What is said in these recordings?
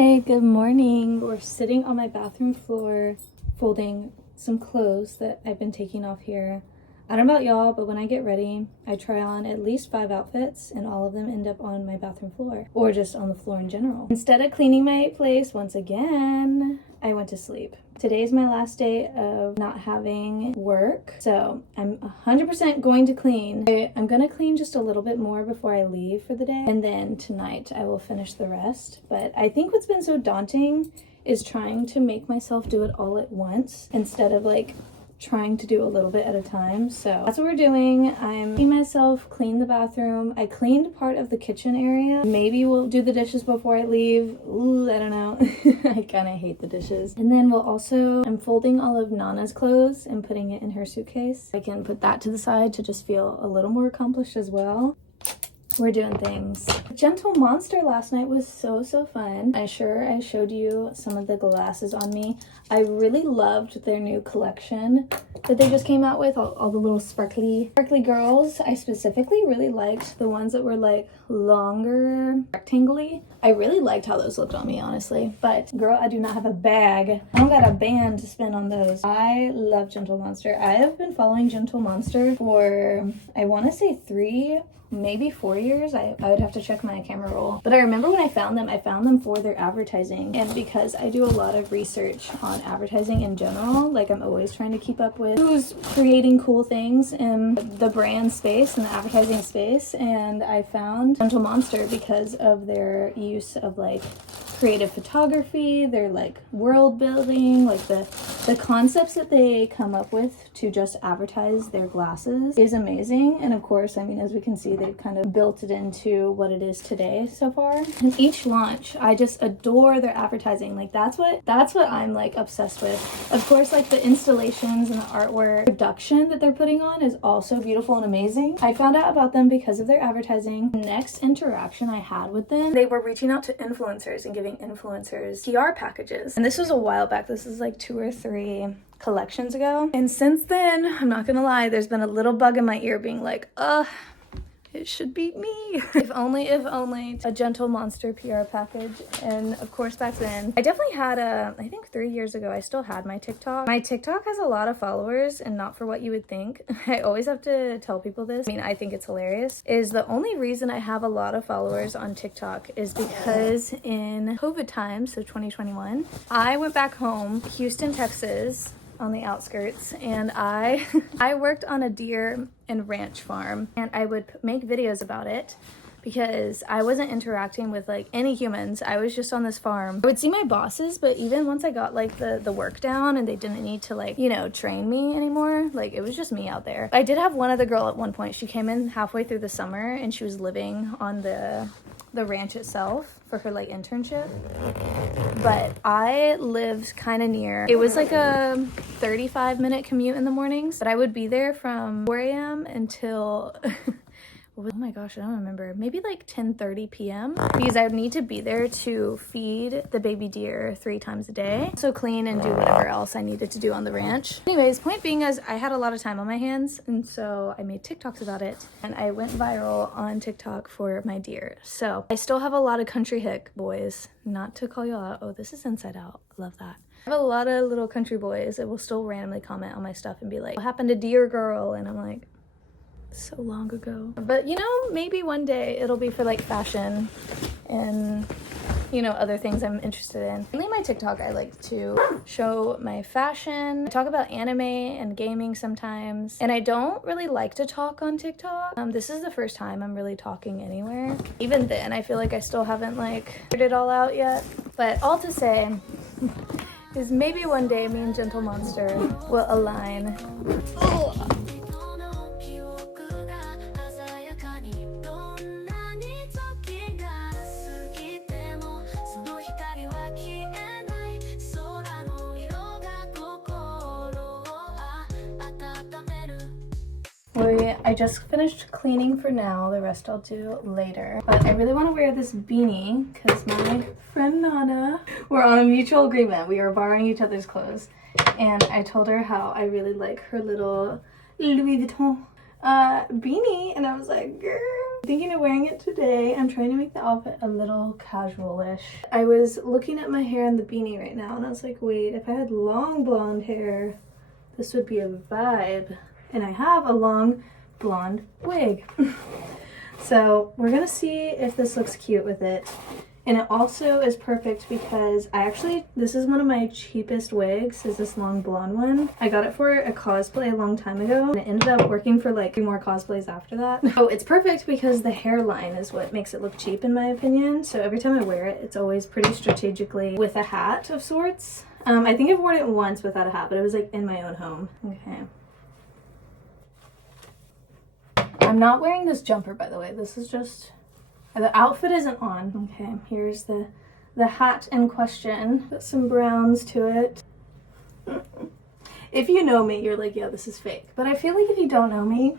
Hi, good morning. We're sitting on my bathroom floor folding some clothes that I've been taking off here. I don't know about y'all, but when I get ready, I try on at least 5 outfits and all of them end up on my bathroom floor or just on the floor in general. Instead of cleaning my place once again, I went to sleep. Today's my last day of not having work, so I'm 100% going to clean. I'm gonna clean just a little bit more before I leave for the day, and then tonight I will finish the rest. But I think what's been so daunting is trying to make myself do it all at once instead of like trying to do a little bit at a time. So that's what we're doing. I'm making myself clean the bathroom. I cleaned part of the kitchen area. Maybe we'll do the dishes before I leave. Ooh, I don't know. I kind of hate the dishes. And then I'm folding all of Nana's clothes and putting it in her suitcase. I can put that to the side to just feel a little more accomplished as well. We're doing things. Gentle Monster last night was so fun. I showed you some of the glasses on me. I really loved their new collection that they just came out with, all the little sparkly girls. I specifically really liked the ones that were like longer, rectangly. I really liked how those looked on me, honestly. But girl, I do not have a bag. I don't got a band to spend on those. I love Gentle Monster. I have been following Gentle Monster for, I want to say 3, maybe 4 years. I would have to check my camera roll. But I remember when I found them for their advertising. And because I do a lot of research on advertising in general, like I'm always trying to keep up with who's creating cool things in the brand space and the advertising space. And I found Gentle Monster because of their use of like creative photography, their like world building, like the concepts that they come up with to just advertise their glasses is amazing. And of course, I mean, as we can see, they've kind of built it into what it is today so far. And each launch, I just adore their advertising. Like that's what I'm like obsessed with. Of course, like the installations and the artwork production that they're putting on is also beautiful and amazing. I found out about them because of their advertising. The next interaction I had with them, they were reaching out to influencers and giving influencers PR packages. And this was a while back. This is like 2 or 3 collections ago. And since then, I'm not gonna lie, there's been a little bug in my ear being like, it should be me. if only a Gentle Monster PR package. And of course back then, I definitely had I think 3 years ago, I still had my TikTok. My TikTok has a lot of followers and not for what you would think. I always have to tell people this. I mean, I think it's hilarious. Is the only reason I have a lot of followers on TikTok is because in COVID times, so 2021, I went back home, Houston, Texas, on the outskirts, and I worked on a deer and ranch farm, and I would make videos about it because I wasn't interacting with like any humans. I was just on this farm. I would see my bosses, but even once I got like the work down and they didn't need to like, you know, train me anymore, like it was just me out there. I did have one other girl at one point. She came in halfway through the summer and she was living on the ranch itself for her like internship, but I lived kind of near. It was like a 35-minute commute in the mornings, but I would be there from 4 a.m. until oh my gosh, I don't remember, maybe like 10:30 p.m. because I would need to be there to feed the baby deer 3 times a day, so clean and do whatever else I needed to do on the ranch. Anyways, point being is I had a lot of time on my hands, and so I made TikToks about it, and I went viral on TikTok for my deer. So I still have a lot of country hick boys, not to call you out. Oh, this is Inside Out. I love that. I have a lot of little country boys that will still randomly comment on my stuff and be like, what happened to Deer Girl? And I'm like, so long ago. But you know, maybe one day it'll be for like fashion and, you know, other things I'm interested in. Mainly my TikTok, I like to show my fashion. I talk about anime and gaming sometimes, and I don't really like to talk on TikTok. This is the first time I'm really talking anywhere. Even then, I feel like I still haven't like figured it all out yet. But all to say is maybe one day me and Gentle Monster will align. Ugh. I just finished cleaning for now. The rest I'll do later. But I really want to wear this beanie because my friend Nana, we're on a mutual agreement. We are borrowing each other's clothes. And I told her how I really like her little Louis Vuitton beanie. And I was like, girl, thinking of wearing it today. I'm trying to make the outfit a little casual-ish. I was looking at my hair and the beanie right now, and I was like, wait, if I had long blonde hair, this would be a vibe. And I have a long blonde wig. So we're gonna see if this looks cute with it. And it also is perfect because this is one of my cheapest wigs, is this long blonde one. I got it for a cosplay a long time ago, and it ended up working for like 3 more cosplays after that. So it's perfect because the hairline is what makes it look cheap in my opinion. So every time I wear it, it's always pretty strategically with a hat of sorts. I think I've worn it once without a hat, but it was like in my own home. Okay. I'm not wearing this jumper, by the way. This is just... the outfit isn't on. Okay, here's the hat in question. Put some browns to it. If you know me, you're like, yeah, this is fake. But I feel like if you don't know me,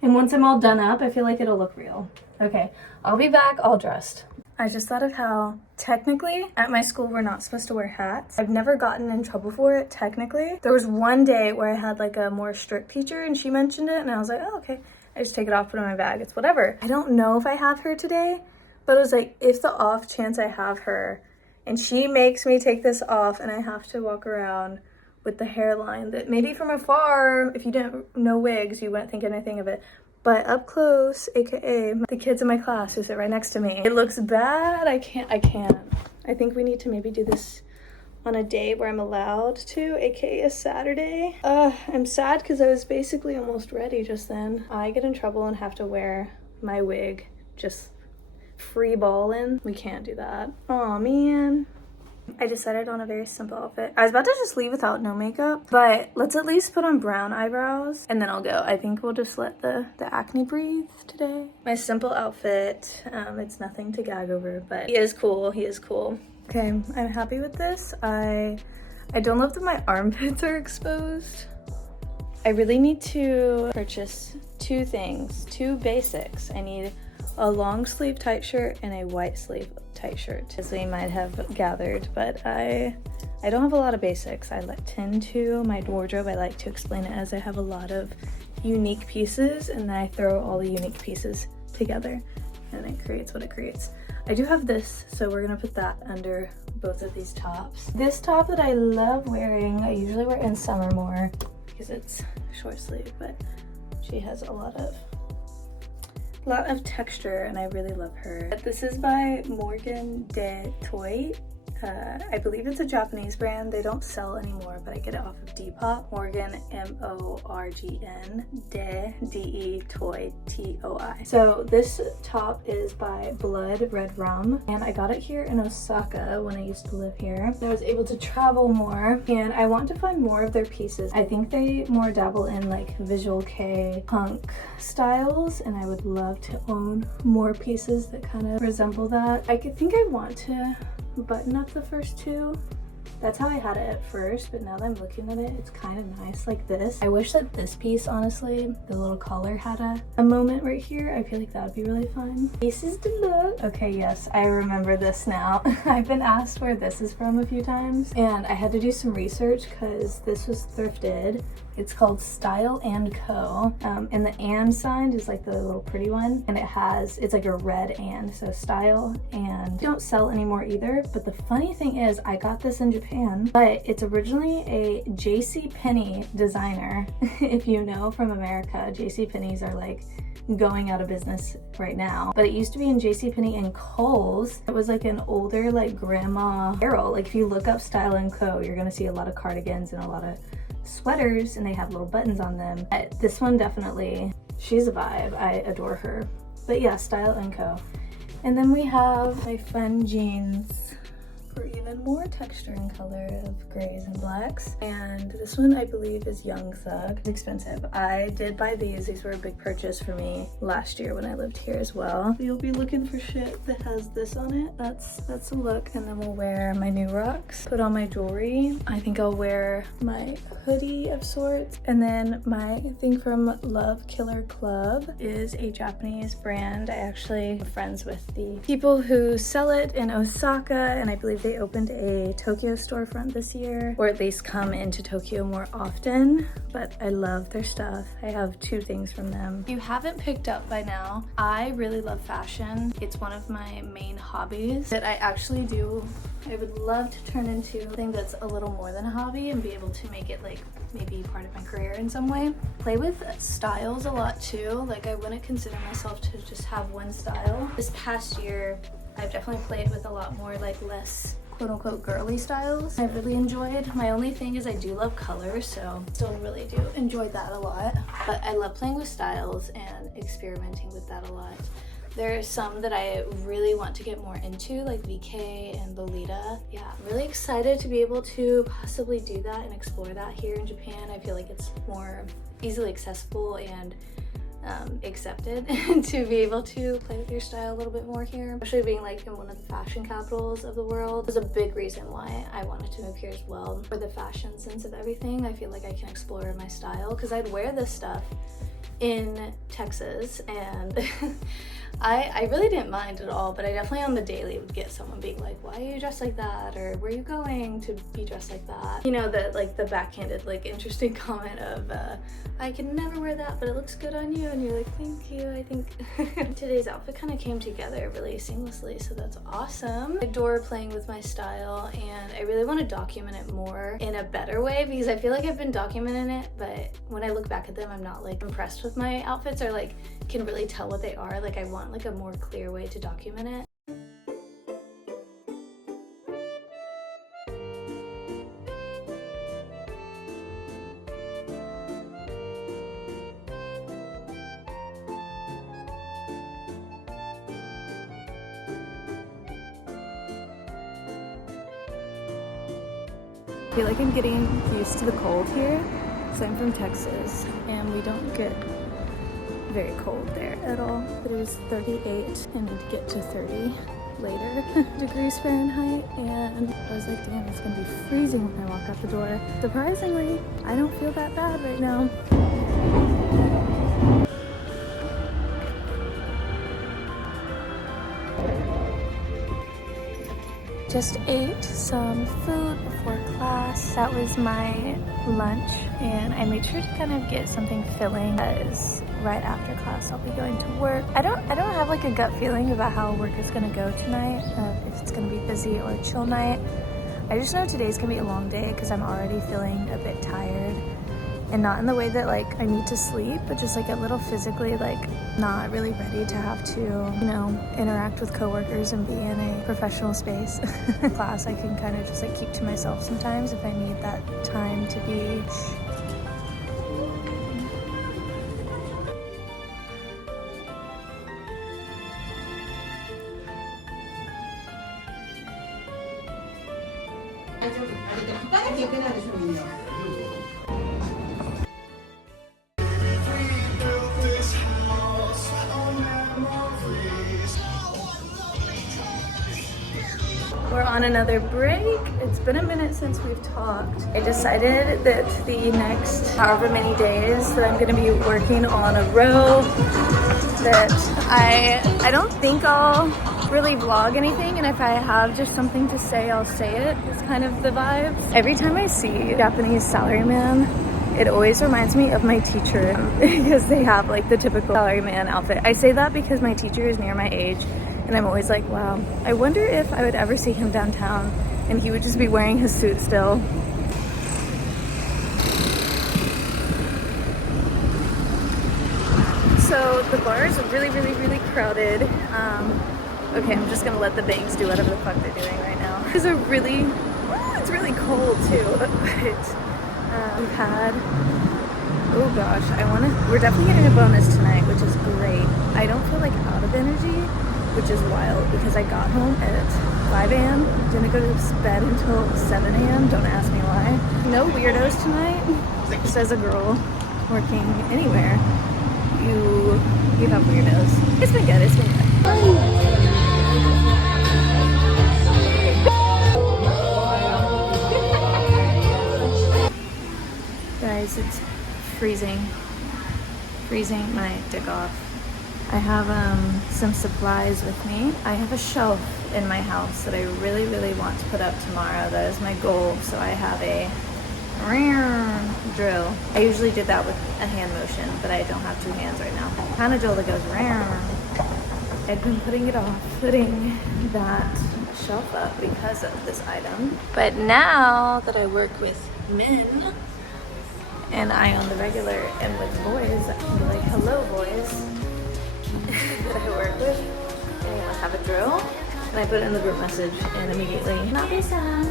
and once I'm all done up, I feel like it'll look real. Okay, I'll be back all dressed. I just thought of how technically at my school we're not supposed to wear hats. I've never gotten in trouble for it technically. There was one day where I had like a more strict teacher and she mentioned it and I was like, oh, okay. I just take it off, put it in my bag, it's whatever. I don't know if I have her today, but it was like, if the off chance I have her and she makes me take this off and I have to walk around with the hairline that maybe from afar, if you didn't know wigs, you wouldn't think anything of it. But up close, AKA the kids in my class who sit right next to me, it looks bad. I can't. I think we need to maybe do this on a day where I'm allowed to, aka a Saturday. I'm sad because I was basically almost ready just then. I get in trouble and have to wear my wig just free balling. We can't do that. Oh man. I decided on a very simple outfit. I was about to just leave without no makeup, but let's at least put on brown eyebrows and then I'll go. I think we'll just let the acne breathe today. My simple outfit, it's nothing to gag over, but he is cool, he is cool. Okay, I'm happy with this. I don't love that my armpits are exposed. I really need to purchase 2 things, 2 basics. I need a long sleeve tight shirt and a white sleeve tight shirt, as we might have gathered, but I don't have a lot of basics. I tend to, my wardrobe, I like to explain it as I have a lot of unique pieces and then I throw all the unique pieces together and it creates what it creates. I do have this, so we're gonna put that under both of these tops. This top that I love wearing, I usually wear in summer more because it's short sleeve, but she has a lot of texture and I really love her. This is by Morgan de Toy. I believe it's a Japanese brand. They don't sell anymore, but I get it off of Depop. Morgan, M-O-R-G-N, de, D-E, Toy, T-O-I. So this top is by Blood Red Rum, and I got it here in Osaka when I used to live here. I was able to travel more, and I want to find more of their pieces. I think they more dabble in like visual K punk styles, and I would love to own more pieces that kind of resemble that. I think I want to button up the first 2. That's how I had it at first, but now that I'm looking at it, it's kind of nice like this. I wish that this piece, honestly, the little collar had a moment right here. I feel like that would be really fun. Pieces to look. Okay, yes, I remember this now. I've been asked where this is from a few times, and I had to do some research because this was thrifted. It's called Style & Co. And the and sign is like the little pretty one. And it's like a red and, so Style and. They don't sell anymore either. But the funny thing is I got this in Japan, but it's originally a JCPenney designer. If you know from America, JCPenney's are like going out of business right now, but it used to be in JCPenney and Kohl's. It was like an older like grandma apparel. Like if you look up Style & Co, you're gonna see a lot of cardigans and a lot of sweaters, and they have little buttons on them. This one definitely, she's a vibe. I adore her. But yeah, Style & Co. And then we have my fun jeans for even more texture and color of grays and blacks. And this one I believe is Young Thug. It's expensive. I did buy these. These were a big purchase for me last year when I lived here as well. You'll be looking for shit that has this on it. That's a look. And then we'll wear my new rocks, put on my jewelry. I think I'll wear my hoodie of sorts. And then my thing from Love Killer Club is a Japanese brand. I actually am friends with the people who sell it in Osaka, and I believe they they opened a Tokyo storefront this year, or at least come into Tokyo more often, but I love their stuff. I have 2 things from them. If you haven't picked up by now, I really love fashion. It's one of my main hobbies that I actually do. I would love to turn into something that's a little more than a hobby and be able to make it like maybe part of my career in some way. Play with styles a lot too. Like I wouldn't consider myself to just have one style. This past year, I've definitely played with a lot more like less quote-unquote girly styles. I've really enjoyed. My only thing is I do love colors, so still really do enjoy that a lot. But I love playing with styles and experimenting with that a lot. There are some that I really want to get more into, like VK and Lolita. Yeah, I'm really excited to be able to possibly do that and explore that here in Japan. I feel like it's more easily accessible and accepted to be able to play with your style a little bit more here, especially being like in one of the fashion capitals of the world. It was a big reason why I wanted to move here as well. For the fashion sense of everything, I feel like I can explore my style because I'd wear this stuff in Texas and I really didn't mind at all, but I definitely on the daily would get someone being like, why are you dressed like that? Or where are you going to be dressed like that? You know, the like the backhanded like interesting comment of I can never wear that, but it looks good on you, and you're like, thank you. I think today's outfit kind of came together really seamlessly, so that's awesome. I adore playing with my style, and I really want to document it more in a better way because I feel like I've been documenting it, but when I look back at them, I'm not like impressed with my outfits or like can really tell what they are. Like I want like a more clear way to document it. I feel like I'm getting used to the cold here. So I'm from Texas and we don't get very cold there at all. But it was 38 and we'd get to 30 later degrees Fahrenheit, and I was like, damn, it's gonna be freezing when I walk out the door. Surprisingly, I don't feel that bad right now. Just ate some food before class. That was my lunch, and I made sure to kind of get something filling because right after class I'll be going to work. I don't have like a gut feeling about how work is gonna go tonight, if it's gonna be busy or a chill night. I just know today's gonna be a long day because I'm already feeling a bit tired, and not in the way that like I need to sleep, but just like a little physically like not really ready to have to, you know, interact with coworkers and be in a professional space. Class I can kind of just like keep to myself sometimes if I need that time to be. We're on another break. It's been a minute since we've talked. I decided that the next however many days that I'm gonna be working on a row, that I don't think I'll really vlog anything, and if I have just something to say, I'll say it. It's kind of the vibes. Every time I see Japanese salaryman, it always reminds me of my teacher because they have like the typical salaryman outfit. I say that because my teacher is near my age, and I'm always like, wow, I wonder if I would ever see him downtown and he would just be wearing his suit still. So the bar is really, really, really crowded. Okay, I'm just gonna let the bangs do whatever the fuck they're doing right now. It's really cold too, but we've had, oh gosh, we're definitely getting a bonus tonight, which is great. I don't feel like out of energy, which is wild because I got home at 5 a.m. Didn't go to bed until 7 a.m. Don't ask me why. No weirdos tonight. Just as a girl working anywhere, you have weirdos. It's been good, it's been good. Guys, it's freezing my dick off. I have some supplies with me. I have a shelf in my house that I really, really want to put up tomorrow. That is my goal. So I have a drill. I usually do that with a hand motion, but I don't have two hands right now. The kind of drill that goes I've been putting it off, putting that shelf up because of this item. But now that I work with men and I on the regular and with boys, I can be like, hello boys that I work with. I have a drill and I put it in the group message and immediately, not be sad,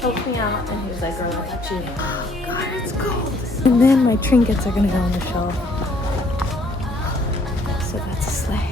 helped me out, and he was like, girl, I got you. Oh God, it's cold. And then my trinkets are gonna go on the shelf. So that's a sleigh.